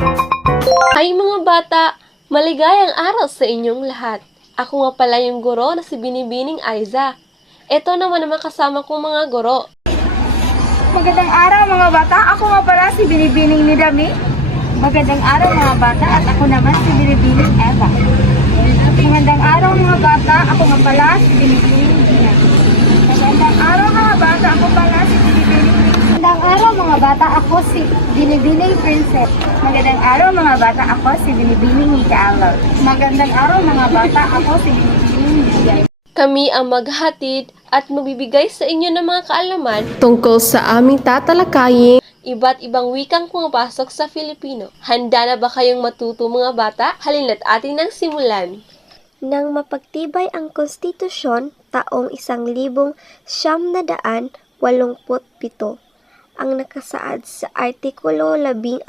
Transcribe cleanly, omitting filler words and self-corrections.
Hi mga bata! Maligayang araw sa inyong lahat. Ako nga pala yung guro na si Binibining Aiza. Ito naman ang kasama kong mga guro. Magandang araw mga bata, ako nga pala si Binibining ni Dami. Magandang araw mga bata at ako naman si Binibining Eva. Magandang araw mga bata, ako nga pala si Binibining Dina. Magandang araw mga bata, ako pala si Binibining Dina. Magandang araw mga bata, ako si Binibining Princess. Magandang araw mga bata, ako si Binibining Mikaelo. Magandang araw mga bata, ako si Binibining Bigay. Kami ang maghahatid at magbibigay sa inyo ng mga kaalaman tungkol sa aming tatalakayin iba't ibang wikang pumapasok sa Filipino. Handa na ba kayong matuto mga bata? Halina't atin nang simulan. Nang mapagtibay ang konstitusyon taong 1987 ang nakasaad sa Artikulo 14